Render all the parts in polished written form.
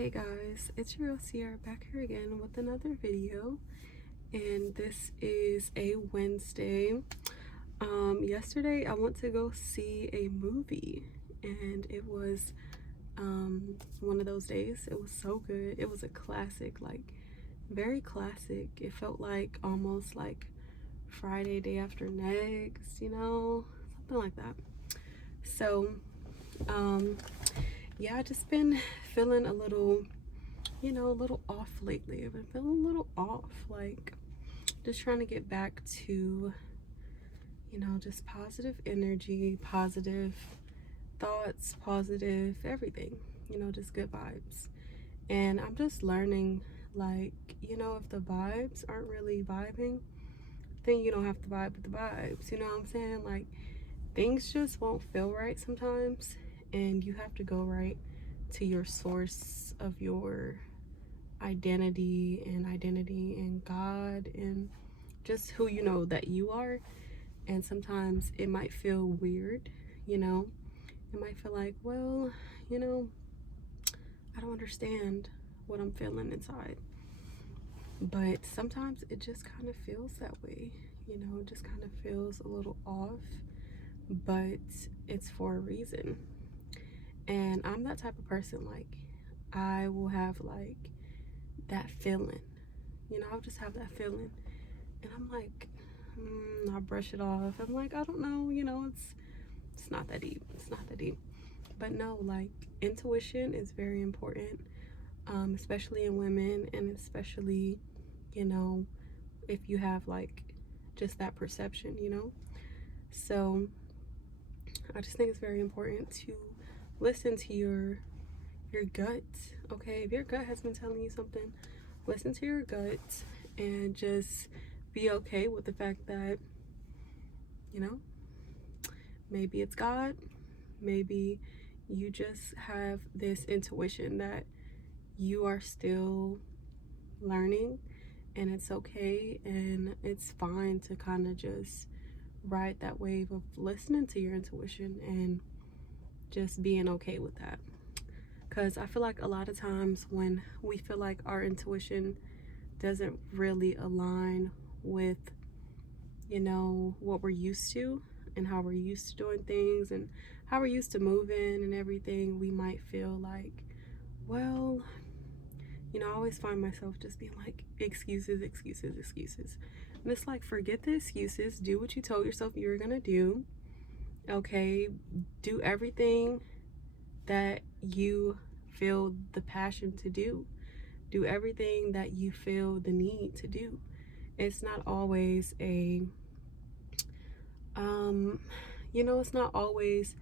Hey guys, it's your girl Sierra back here again with another video, and this is a Wednesday. Yesterday I went to go see a movie, and it was one of those days. It was so good. It was a classic, like very classic. It felt like almost like Friday day after next, something like that. So yeah, I just been feeling a little off lately. I've been feeling a little off, like just trying to get back to, just positive energy, positive thoughts, positive everything, just good vibes. And I'm just learning, like, if the vibes aren't really vibing, then you don't have to vibe with the vibes, you know what I'm saying? Like, things just won't feel right sometimes, and you have to go right to your source of your identity and God and just who you know that you are. And sometimes it might feel weird, it might feel like, well, I don't understand what I'm feeling inside, but sometimes it just kind of feels that way, it just kind of feels a little off, but it's for a reason. And I'm that type of person, like I will have like that feeling, I'll just have that feeling, and I'm like, I'll brush it off. I'm like, I don't know, it's not that deep. It's not that deep. But no, like intuition is very important, especially in women, and especially, if you have like just that perception, So I just think it's very important to listen to your gut. Okay, if your gut has been telling you something, listen to your gut and just be okay with the fact that, maybe it's God, maybe you just have this intuition that you are still learning, and it's okay and it's fine to kind of just ride that wave of listening to your intuition and just being okay with that. Because I feel like a lot of times when we feel like our intuition doesn't really align with, what we're used to and how we're used to doing things and how we're used to moving and everything, we might feel like, well, I always find myself just being like, excuses, excuses, excuses. And it's like, forget the excuses. Do what you told yourself you were going to do. Okay? Do everything that you feel the passion to do. Do everything that you feel the need to do. It's not always it's not always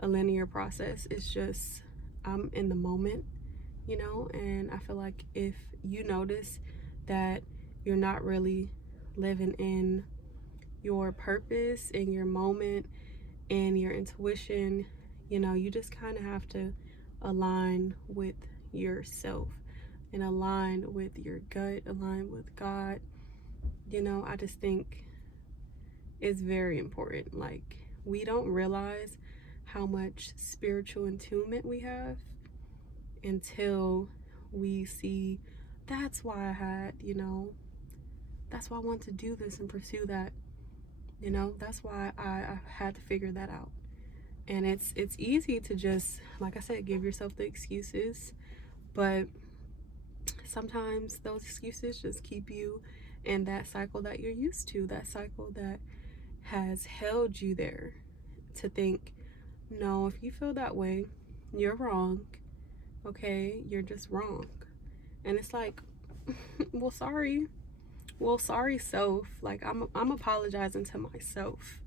a linear process. It's just I'm in the moment, and I feel like if you notice that you're not really living in your purpose, in your moment, and your intuition, you just kind of have to align with yourself and align with your gut, align with God. I just think it's very important. Like, we don't realize how much spiritual attunement we have until we see, that's why I had, that's why I want to do this and pursue that. That's why I had to figure that out. And it's easy to just, like I said, give yourself the excuses, but sometimes those excuses just keep you in that cycle that you're used to, that cycle that has held you there, to think, no, if you feel that way, you're wrong. Okay, you're just wrong. And it's like, well, sorry. Well, sorry, self. Like, I'm apologizing to myself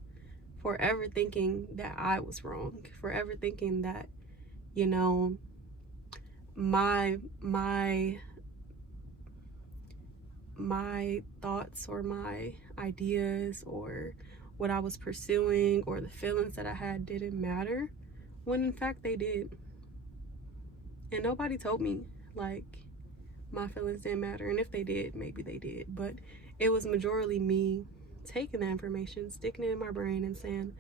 for ever thinking that I was wrong, for ever thinking that, my my thoughts or my ideas or what I was pursuing or the feelings that I had didn't matter, when in fact they did. And nobody told me like my feelings didn't matter, and if they did, maybe they did, but it was majorly me taking that information, sticking it in my brain and saying,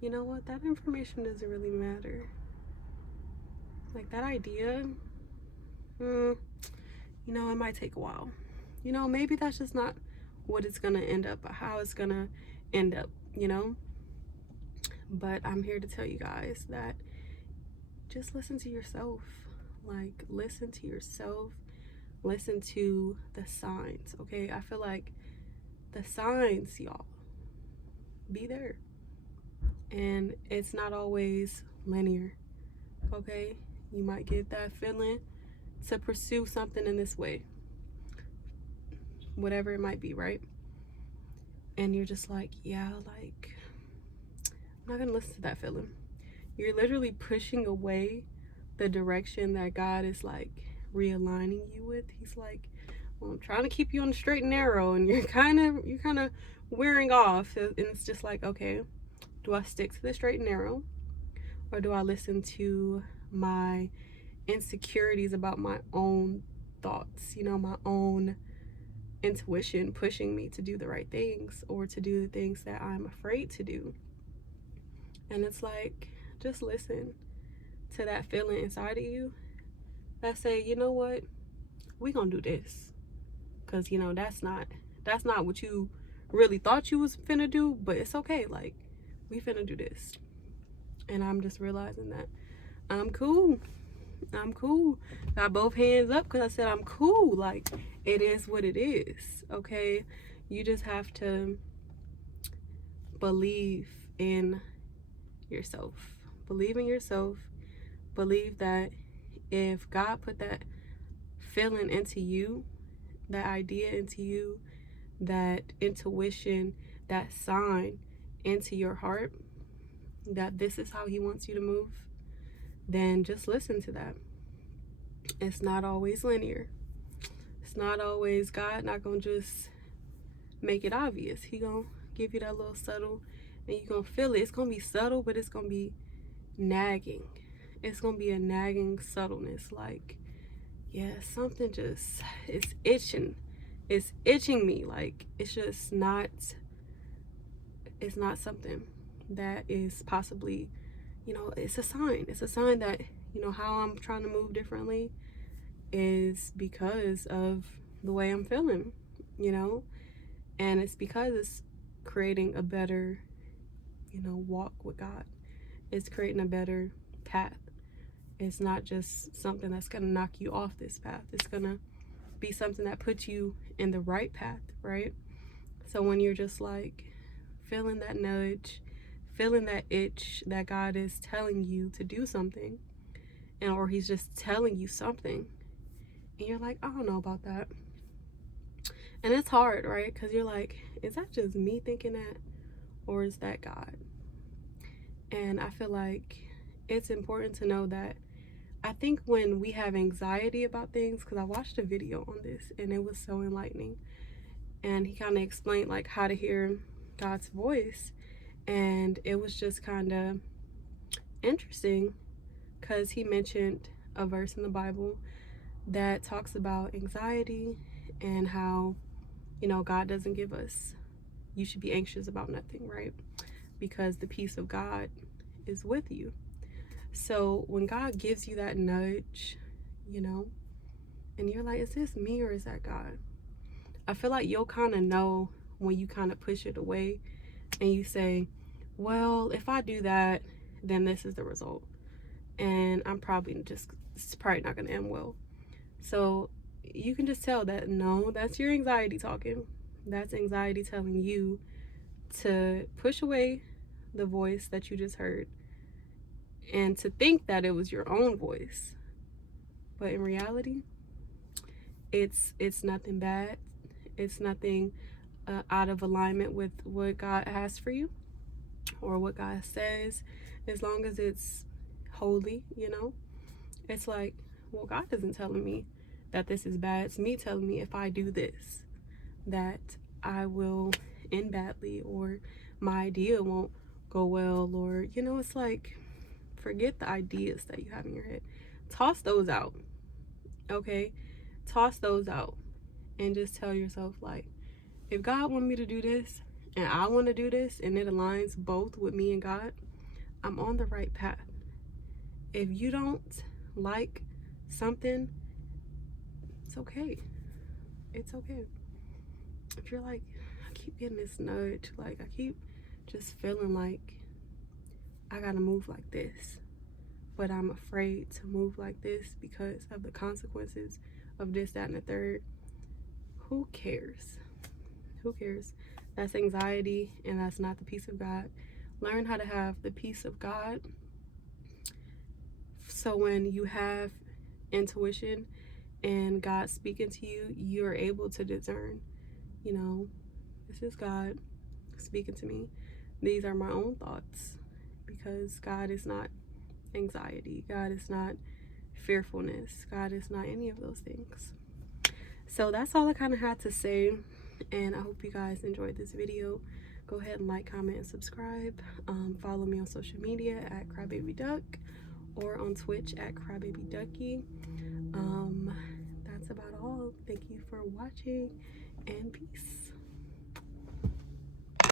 you know what, that information doesn't really matter. Like, that idea, you know, it might take a while. You know, maybe that's just not what it's gonna end up, or how it's gonna end up, you know? But I'm here to tell you guys that just listen to yourself. Like, listen to yourself. Listen to the signs, okay? I feel like the signs, y'all, be there. And it's not always linear, okay? You might get that feeling to pursue something in this way, whatever it might be, right? And you're just like, yeah, like, I'm not gonna listen to that feeling. You're literally pushing away the direction that God is like realigning you with. He's like, well, I'm trying to keep you on the straight and narrow, and you're kind of wearing off. And it's just like, okay, do I stick to the straight and narrow, or do I listen to my insecurities about my own thoughts, you know, my own intuition pushing me to do the right things, or to do the things that I'm afraid to do? And it's like, just listen to that feeling inside of you that say, you know what, we gonna do this, because you know that's not what you really thought you was finna do, but it's okay. Like, we finna do this. And I'm just realizing that I'm cool. Got both hands up because I said I'm cool. Like, it is what it is, okay? You just have to believe in yourself. Believe in yourself. Believe that if God put that feeling into you, that idea into you, that intuition, that sign into your heart, that this is how he wants you to move, then just listen to that. It's not always linear. It's not always God not gonna just make it obvious. He gonna give you that little subtle, and you gonna feel it. It's gonna be subtle, but it's gonna be nagging. It's gonna be a nagging subtleness. Like, yeah, something just, it's itching. It's itching me. Like, it's just not, it's not something that is possibly, you know, it's a sign. It's a sign that, you know, how I'm trying to move differently is because of the way I'm feeling, you know? And it's because it's creating a better, you know, walk with God. It's creating a better path. It's not just something that's gonna knock you off this path. It's gonna be something that puts you in the right path, right? So when you're just like feeling that nudge, feeling that itch that God is telling you to do something, and or he's just telling you something, and you're like, I don't know about that. And it's hard, right? Because you're like, is that just me thinking that, or is that God? And I feel like it's important to know that I think when we have anxiety about things, because I watched a video on this and it was so enlightening, and he kind of explained like how to hear God's voice, and it was just kind of interesting because he mentioned a verse in the Bible that talks about anxiety and how, you know, God doesn't give us, you should be anxious about nothing, right? Because the peace of God is with you. So when God gives you that nudge, you know, and you're like, is this me or is that God? I feel like you'll kind of know when you kind of push it away and you say, well, if I do that, then this is the result. And I'm probably just, it's probably not going to end well. So you can just tell that, no, that's your anxiety talking. That's anxiety telling you to push away the voice that you just heard and to think that it was your own voice. But in reality, it's nothing bad. It's nothing out of alignment with what God has for you or what God says, as long as it's holy, you know. It's like, well, God isn't telling me that this is bad. It's me telling me if I do this, that I will end badly, or my idea won't go well, or, you know, it's like, forget the ideas that you have in your head. Toss those out, okay? Toss those out and just tell yourself, like, if God want me to do this and I want to do this and it aligns both with me and God, I'm on the right path. If you don't like something It's okay. It's okay. If you're like, I keep getting this nudge, like I keep just feeling like I gotta move like this, but I'm afraid to move like this because of the consequences of this, that, and the third. Who cares? Who cares? That's anxiety, and that's not the peace of God. Learn how to have the peace of God, so when you have intuition and God speaking to you, you're able to discern, you know, this is God speaking to me. These are my own thoughts, because God is not anxiety. God is not fearfulness. God is not any of those things. So that's all I kind of had to say, and I hope you guys enjoyed this video. Go ahead and like, comment, and subscribe. Follow me on social media at CryBabyDuck, or on Twitch at CryBabyDucky. That's about all. Thank you for watching, and peace.